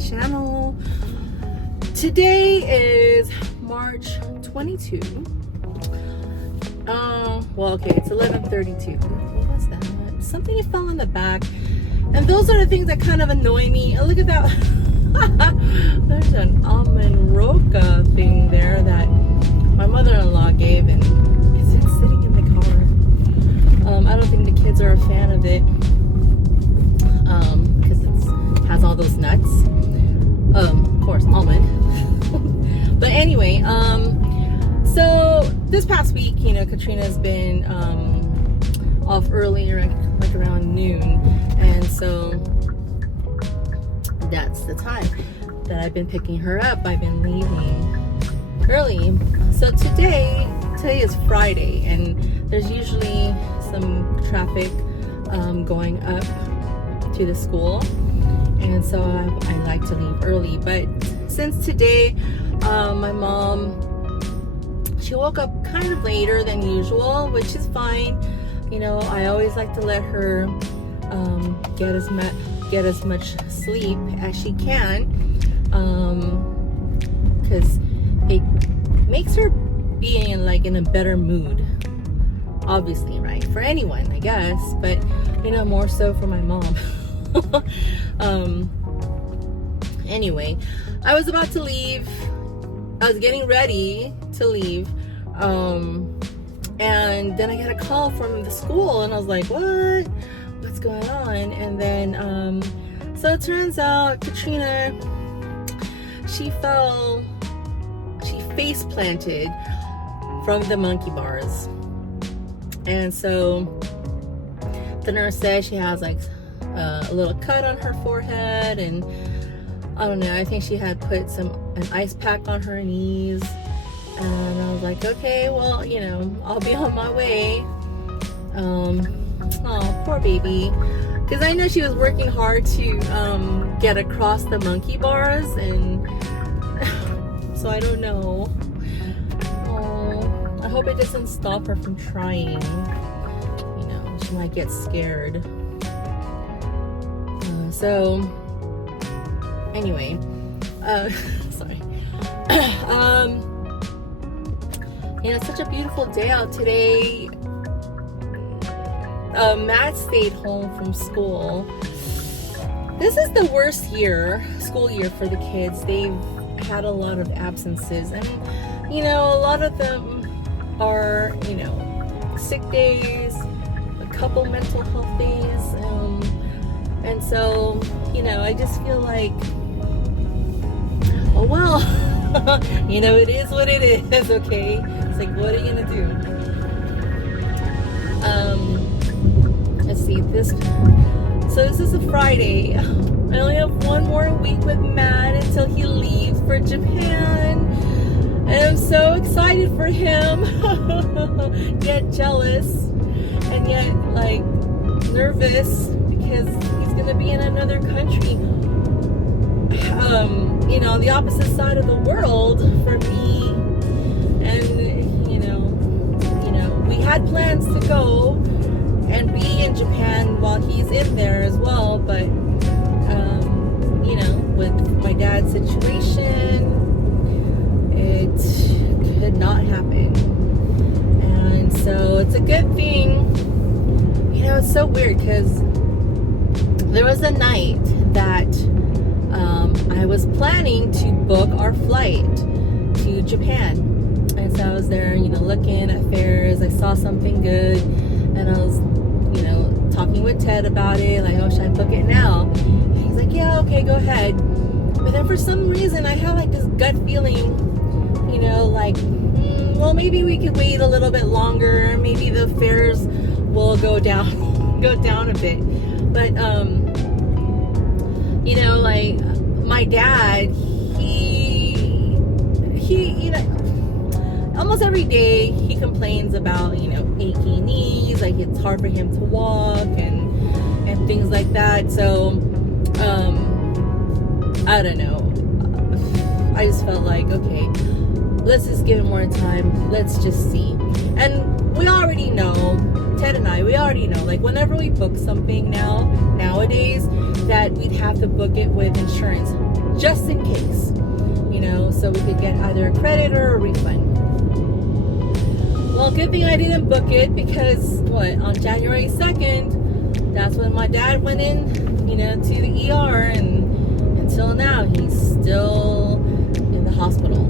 channel. Today is March 22. Well, okay, it's 11:32. What was that? Something fell in the back. And those are the things that kind of annoy me. And look at that. There's an almond roca thing there that my mother-in-law gave, and is it sitting in the car? I don't think the kids are a fan of it because it has all those nuts. Of course, almond. But anyway, so this past week, Katrina's been off early, like around noon, and so that's the time that I've been picking her up. I've been leaving early. So today is Friday, and there's usually some traffic going up to the school, and so I like to leave early. But since today, my mom, she woke up kind of later than usual, which is fine. I always like to let her get as much sleep as she can, because it makes her be in a better mood, obviously, right? For anyone, I guess, but more so for my mom. Anyway, I was about to leave. I was getting ready to leave, and then I got a call from the school, and I was like, what's going on? And then so it turns out Katrina, she face planted from the monkey bars. And so the nurse said she has a little cut on her forehead, and I don't know, I think she had put an ice pack on her knees. And I was like, okay, well, I'll be on my way. Oh, poor baby. Because I know she was working hard to get across the monkey bars, and so I don't know. Oh, I hope it doesn't stop her from trying. She might get scared. So anyway, sorry. It's such a beautiful day out today. Matt stayed home from school. This is the worst school year for the kids. They've had a lot of absences, and a lot of them are sick days, a couple mental health days, and so I just feel like, oh well. It is what it is, okay? It's like, what are you gonna do? Let's see, this is a Friday. I only have one more week with Matt until he leaves for Japan, and I'm so excited for him, yet jealous, and yet nervous, because he's gonna be in another country. The opposite side of the world for me, and we had plans to go and be in Japan while he's in there as well, but with my dad's situation, it could not happen. And so it's a good thing. It's so weird, because there was a night that I was planning to book our flight to Japan, and so I was there, looking at fares. I saw something good, and I was, talking with Ted about it, like, oh, should I book it now? And he's like, yeah, okay, go ahead. But then for some reason, I have this gut feeling, well, maybe we could wait a little bit longer. Maybe the fares will go down a bit. But my dad, he almost every day he complains about achy knees, like it's hard for him to walk and things like that. So I don't know, I just felt like, okay, let's just give it more time, let's just see. And we already know, Ted and I, we already know, whenever we book something nowadays, that we'd have to book it with insurance just in case, so we could get either a credit or a refund. Well, good thing I didn't book it, because on January 2nd, that's when my dad went in, to the ER, and until now he's still in the hospital.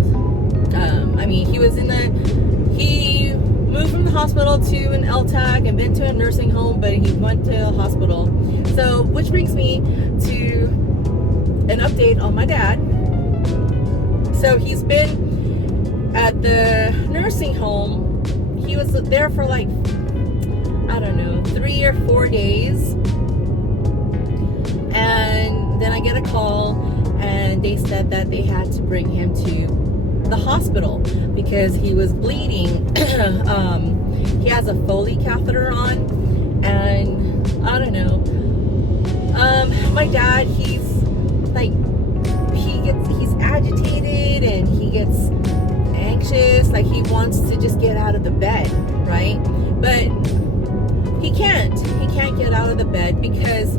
He moved from the hospital to an LTAC and then to a nursing home, but he went to a hospital. So, which brings me to an update on my dad. So he's been at the nursing home. He was there for 3 or 4 days. And then I get a call, and they said that they had to bring him to the hospital because he was bleeding. He has a Foley catheter on, and I don't know. My dad, he's agitated and he gets anxious, he wants to just get out of the bed, right? But he can't get out of the bed because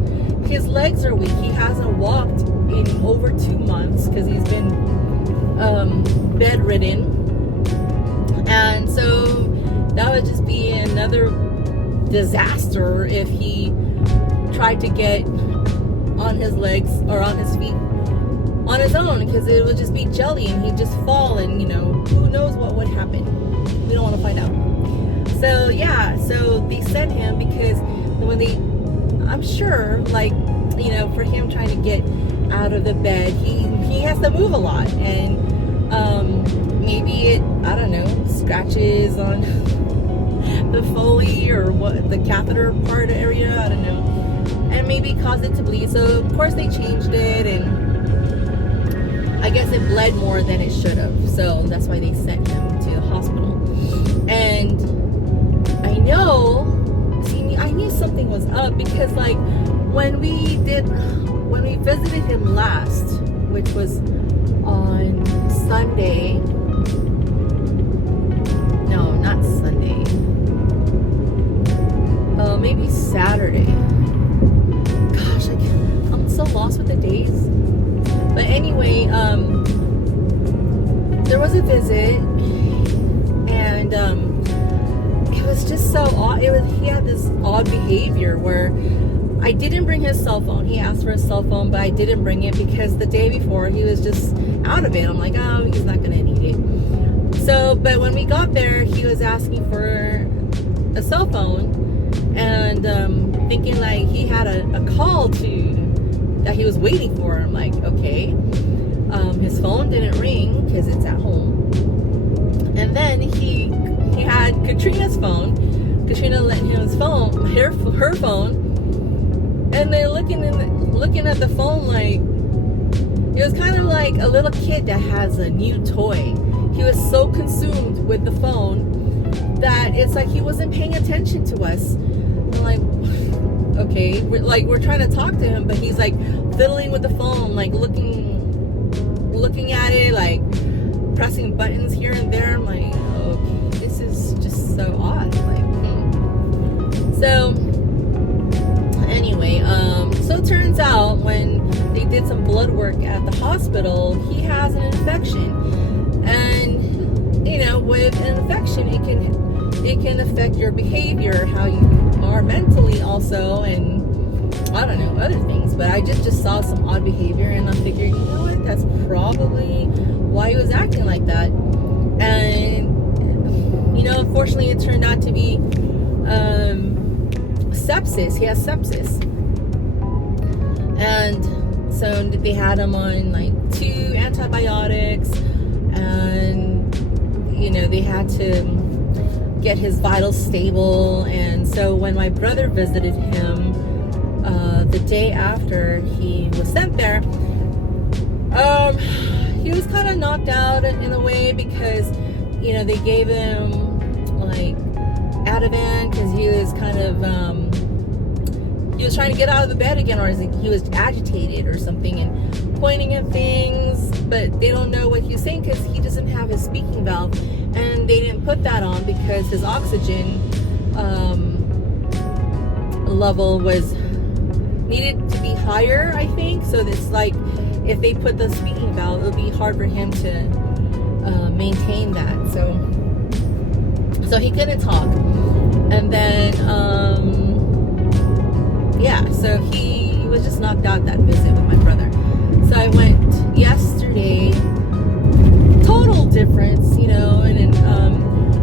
his legs are weak. He hasn't walked in over 2 months because he's been bedridden, and so that would just be another disaster if he tried to get on his legs or on his feet on his own, because it would just be jelly and he'd just fall, and who knows what would happen. We don't want to find out. So yeah, so they sent him because I'm sure, for him trying to get out of the bed, he has to move a lot, and maybe it, I don't know, scratches on the Foley or what, the catheter part area, I don't know, and maybe caused it to bleed. So of course they changed it, and I guess it bled more than it should have, so that's why they sent him to the hospital. And I knew something was up, because when we visited him last, which was on Sunday. No, not Sunday. Maybe Saturday. Gosh, I'm so lost with the days. But anyway, there was a visit, and it was just so odd. He had this odd behavior where I didn't bring his cell phone. He asked for his cell phone, but I didn't bring it because the day before he was just out of it. I'm like, oh, he's not gonna need it. So, but when we got there, he was asking for a cell phone, and thinking he had a call that he was waiting for. I'm like, okay. His phone didn't ring because it's at home. And then he had Katrina's phone. Katrina lent him his phone, her phone. And then looking at the phone, it was kind of like a little kid that has a new toy. He was so consumed with the phone that it's like he wasn't paying attention to us. I'm like, okay, we're trying to talk to him, but he's fiddling with the phone, looking at it, pressing buttons here and there. I'm like, okay, this is just so odd. So anyway, so it turns out when they did some blood work at the hospital, he has an infection, and with an infection, it can affect your behavior, how you are mentally also, and I don't know, other things. But I just saw some odd behavior, and I figured, what, that's probably why he was acting like that. And unfortunately it turned out to be sepsis. He has sepsis, and so they had him on 2 antibiotics, and they had to get his vitals stable. And so when my brother visited him the day after he was sent there, he was kind of knocked out in a way, because they gave him Ativan, because he was kind of he was trying to get out of the bed again, or he was agitated or something, and pointing at things, but they don't know what he's saying because he doesn't have his speaking valve, and they didn't put that on because his oxygen level was needed to be higher, I think. So it's if they put the speaking valve, it'll be hard for him to maintain that. So he couldn't talk. And then, so he was just knocked out that visit with my brother. So I went yesterday. Total difference, you know. And then,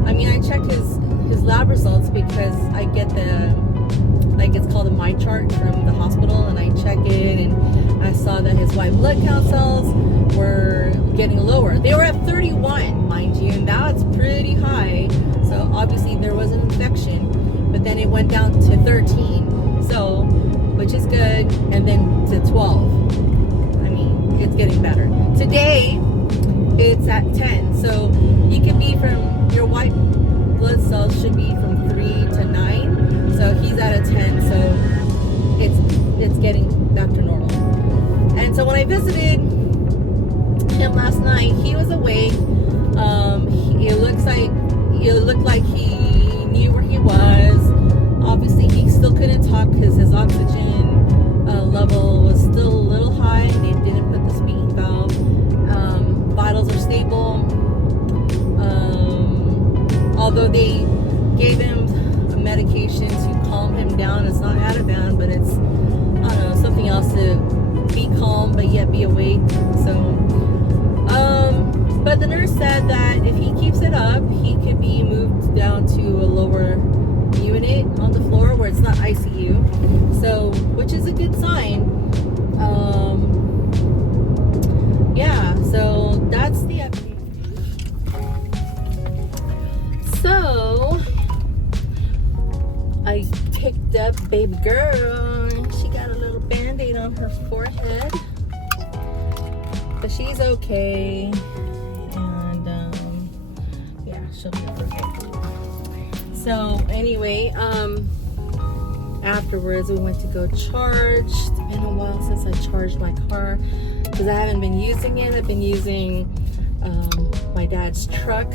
I checked his lab results because I get it's called a my chart from the hospital, and I check it, and I saw that his white blood count cells were getting lower. They were at 31, mind you, and that's pretty high. So obviously there was an infection, but then it went down to 13, so which is good, and then to 12. I mean, it's getting better. Today it's at 10, so you can be from your white blood cells should be from 3 to 9. So he's at a 10, so it's getting back to normal. And so when I visited him last night, he was awake. It looked like he knew where he was. Obviously, he still couldn't talk because his oxygen level was still a little high, and they didn't put the speaking valve. Vitals are stable. Although they gave him a medication to calm him down. It's not Ativan, but it's, I don't know, something else to be calm but yet be awake. So, but the nurse said that if he keeps it up, he could be moved down to a lower unit on the floor where it's not ICU. So, which is a good sign. So that's the update. So I picked up baby girl. She got a little band-aid on her forehead, but she's okay, and she'll be okay. So anyway, afterwards we went to go charge. It's been a while since I charged my car because I haven't been using it. I've been using my dad's truck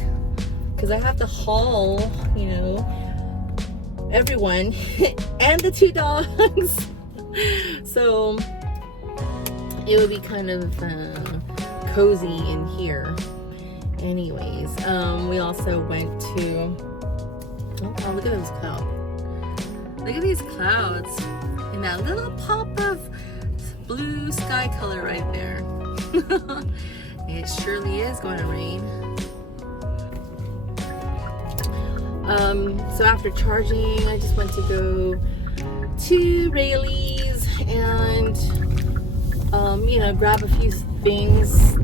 because I have to haul, everyone and the 2 dogs. So it would be kind of cozy in here. Anyways, we also went to, oh, look at those clouds. Look at these clouds and that little pop of blue sky color right there. It surely is going to rain. So after charging, I just went to go to Rayleigh's and grab a few things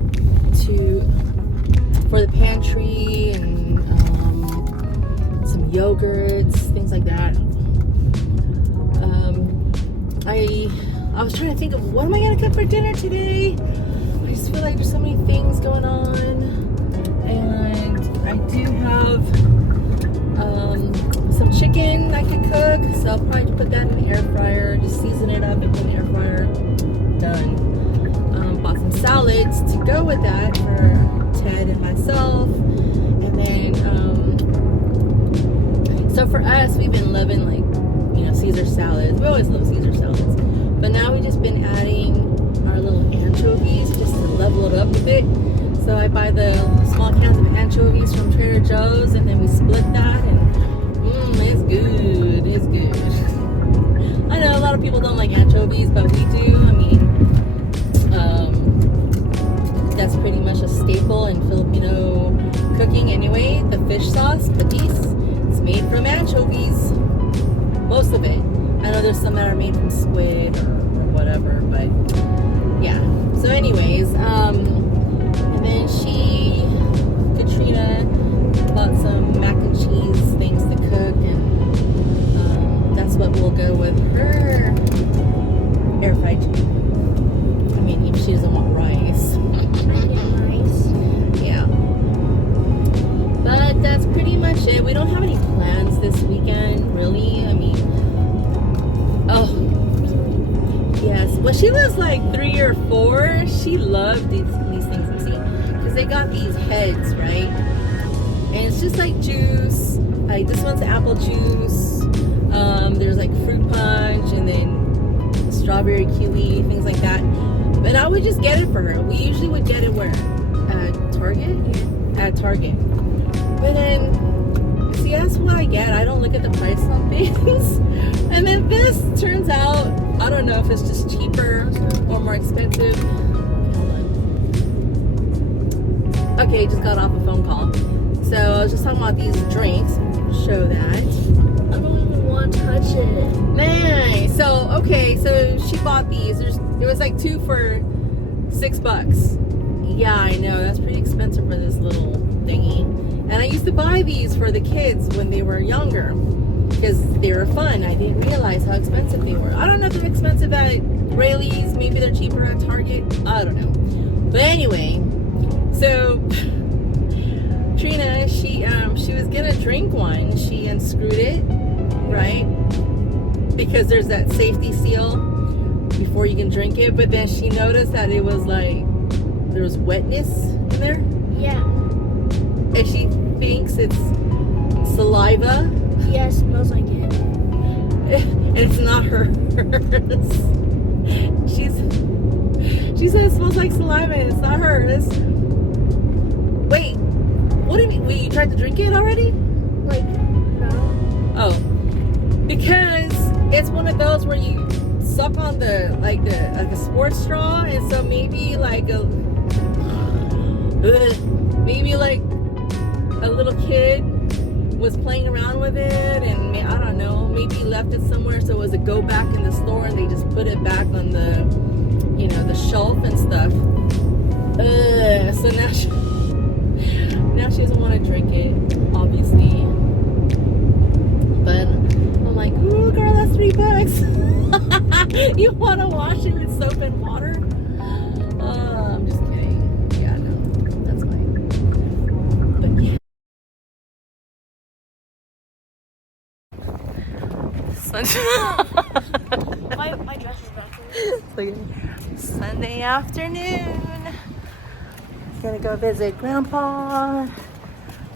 for the pantry and some yogurts, things like that. I was trying to think of what am I gonna cook for dinner today. I just feel like there's so many things going on, and I do have some chicken I could cook, so I'll probably put that in the air fryer, just season it up and put in the air fryer. Done. Bought some salads to go with that for Ted and myself, and then so for us, we've been loving Caesar salads. We always love Caesar salads, but now we've just been adding our little anchovies just to level it up a bit. So I buy the small cans of anchovies from Trader Joe's, and then we split that, and it's good. It's good. I know a lot of people don't like anchovies, but we do. I mean, that's pretty much a staple in Filipino cooking anyway. The fish sauce, patis, it's made from anchovies. Most of it. I know there's some that are made from squid or whatever, but yeah. So anyways, and then Katrina bought some mac and cheese things to cook, and that's what we'll go with her air fried chicken. I mean, if she doesn't want rice. Yeah. But that's pretty much it. We don't have any plans this weekend, really. I mean, yes. Well, she was like 3 or 4. She loved these things, you see, because they got these heads, right? And it's just like juice. Like this one's apple juice. There's like fruit punch, and then strawberry kiwi, things like that. But I would just get it for her. We usually would get it where? At Target? Yeah. At Target. But then, see, that's what I get. I don't look at the price on things. And then this turns out, I don't know if it's just cheaper or more expensive. Hold on. Okay, just got off a phone call. So I was just talking about these drinks. Show that. I don't even want to touch it. Nice. So, okay, so she bought these. It was like 2 for $6. Yeah, I know. That's pretty expensive for this little thingy. And I used to buy these for the kids when they were younger because they were fun. I didn't realize how expensive they were. I don't know if they're expensive at Rayleigh's. Maybe they're cheaper at Target. I don't know. But anyway, so Trina, she was gonna drink one. She unscrewed it, right? Because there's that safety seal before you can drink it. But then she noticed that it was like there was wetness in there. Yeah. And she thinks it's saliva. Yeah, smells like it. And it's not hers. She said it smells like saliva and it's not hers. Wait, what do you mean? Wait, you tried to drink it already? Like, no. Oh, because it's one of those where you suck on the like a sports straw, and so maybe like a little kid was playing around with it, and I don't know, maybe left it somewhere, so it was a go back in the store, and they just put it back on the, the shelf and stuff. So now she doesn't want to drink it, obviously. But I'm like, ooh, girl, that's $3. You want to wash it with soap and water? I'm just kidding. Yeah, no, that's fine. But yeah. My dress is back there. Sunday afternoon. Gonna go visit Grandpa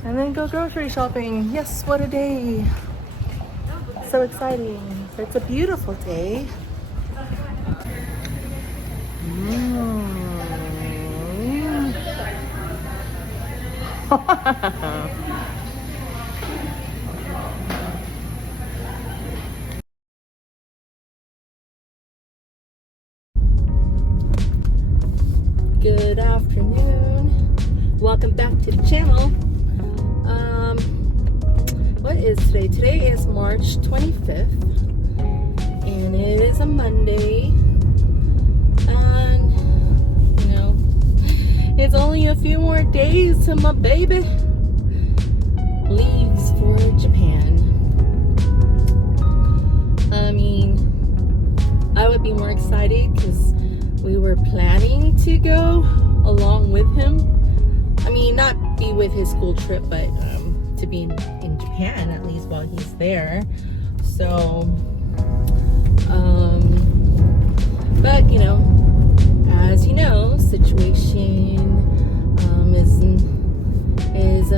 and then go grocery shopping. Yes, what a day. So exciting. It's a beautiful day. Good afternoon. Welcome back to the channel. What is today? Today is March 25th, and it is a Monday. And it's only a few more days till my baby leaves for Japan. I mean, I would be more excited because we were planning to go along with him. I mean, not be with his school trip, but to be in Japan at least while he's there. So, but as you know, situation is it's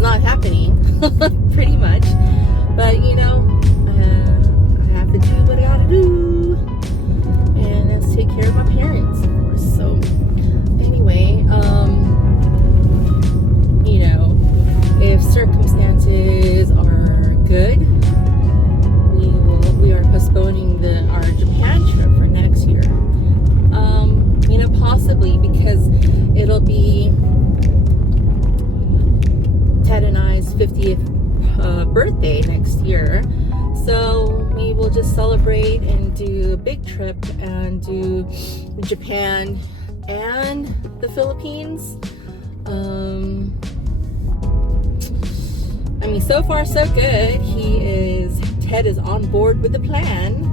not happening pretty much. But I have to do what I gotta do, and that's take care of my parents, of course. So anyway, if circumstances are good, we are postponing our Japan trip for next year. Possibly because it'll be Ted and I's 50th birthday next year. So maybe we'll just celebrate and do a big trip and do Japan and the Philippines. I mean, so far so good. Ted is on board with the plan.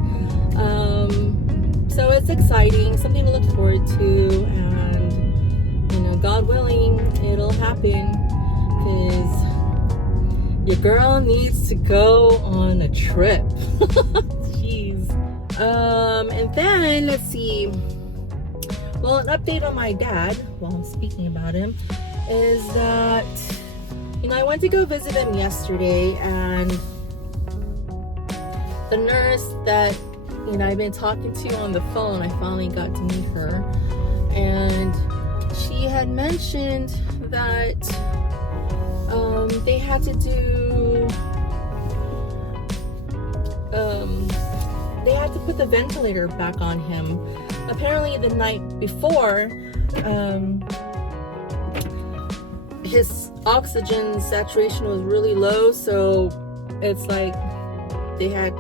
So it's exciting, something to look forward to, and God willing, it'll happen, because your girl needs to go on a trip. Jeez. And then let's see. Well, an update on my dad, while I'm speaking about him, is that I went to go visit him yesterday, and the nurse that I've been talking to on the phone. I finally got to meet her, and she had mentioned that they had to do they had to put the ventilator back on him. Apparently the night before, his oxygen saturation was really low, so it's like they had,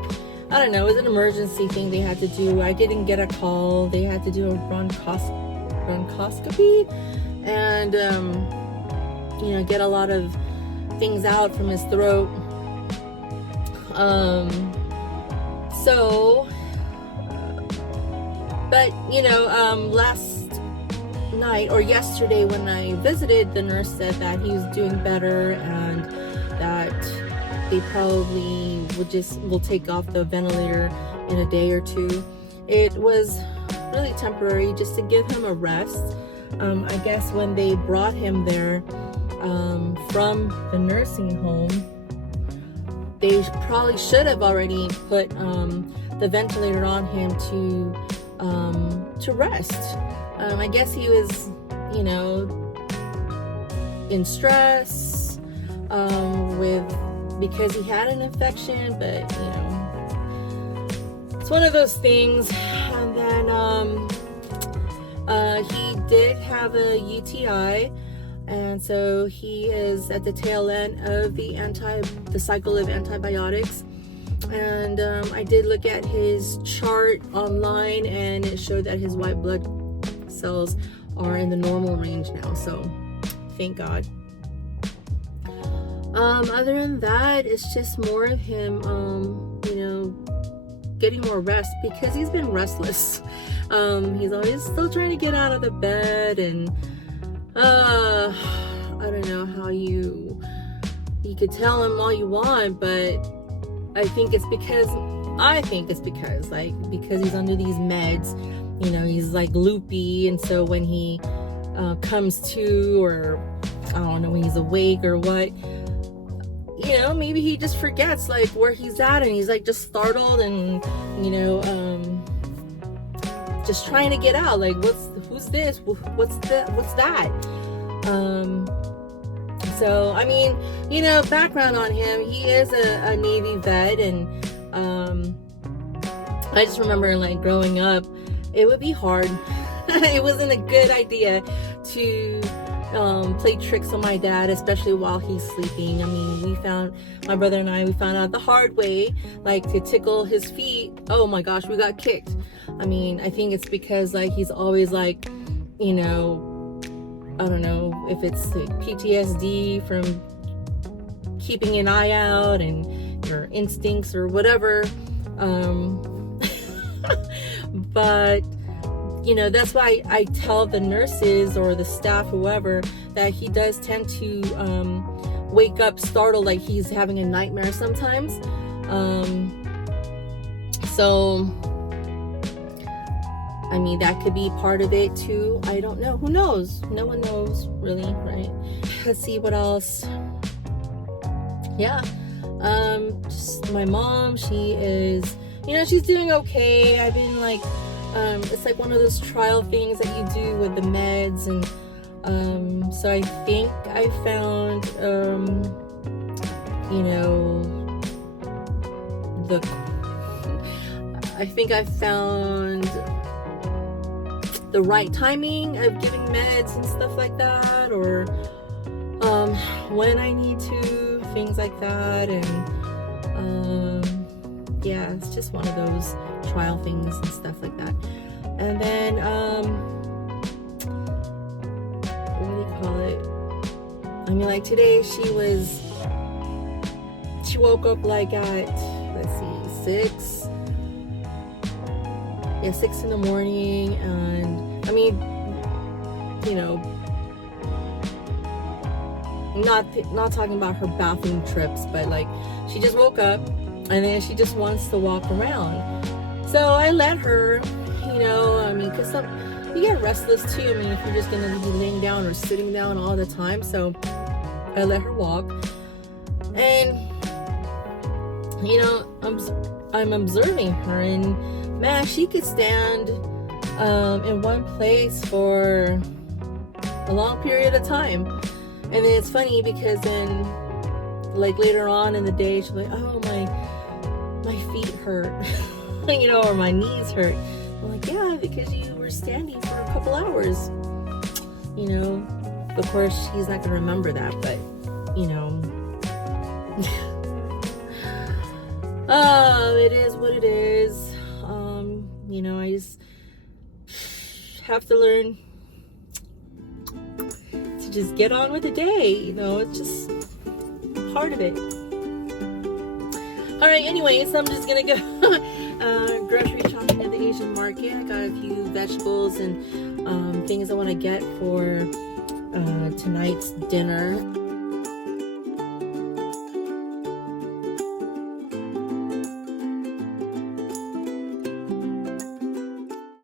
I don't know, it was an emergency thing they had to do. I didn't get a call. They had to do a bronchoscopy and get a lot of things out from his throat. Last night or yesterday when I visited, the nurse said that he was doing better and that they probably will take off the ventilator in a day or two. It was really temporary, just to give him a rest. I guess when they brought him there from the nursing home, they probably should have already put the ventilator on him to rest. I guess he was, in stress because he had an infection, but it's one of those things. And then he did have a UTI, and so he is at the tail end of the cycle of antibiotics. And I did look at his chart online, and it showed that his white blood cells are in the normal range now, so thank God. Other than that, it's just more of him getting more rest, because he's been restless. He's always still trying to get out of the bed, and I don't know how you could tell him all you want, but I think it's because he's under these meds, he's like loopy, and so when he comes to, or I don't know, when he's awake or what, maybe he just forgets like where he's at, and he's like just startled and just trying to get out, like who's this, what's that. So I mean, background on him, he is a Navy vet, and I just remember like growing up, it would be hard. It wasn't a good idea to play tricks on my dad, especially while he's sleeping. I mean, my brother and I found out the hard way, like to tickle his feet. Oh my gosh, we got kicked. I mean, I think it's because like he's always like, I don't know if it's like PTSD from keeping an eye out and your instincts or whatever. But that's why I tell the nurses or the staff, whoever, that he does tend to wake up startled, like he's having a nightmare sometimes. So I mean, that could be part of it too. I don't know. Who knows? No one knows really, right? Let's see what else. Yeah. Just my mom, she is, she's doing okay. I've been like, it's like one of those trial things that you do with the meds, and so I think I found the right timing of giving meds and stuff like that, or when I need to, things like that. And yeah, it's just one of those trial things and stuff like that. And then what do you call it, I mean, like today she woke up like at, let's see, 6 in the morning. And I mean, not talking about her bathroom trips, but like she just woke up and then she just wants to walk around. So I let her, I mean, because you get restless too. I mean, if you're just gonna be laying down or sitting down all the time. So I let her walk, and I'm observing her, and man, she could stand in one place for a long period of time. And then it's funny because then, like, later on in the day, she'll be like, oh, my feet hurt, you know, or my knees hurt. I'm like, yeah, because you were standing for a couple hours, you know. Of course, she's not gonna remember that, but you know, it is what it is. You know, I just have to learn to just get on with the day. You know, it's just part of it. All right, anyways, I'm just gonna go grocery shopping at the Asian market. I got a few vegetables and things I want to get for tonight's dinner.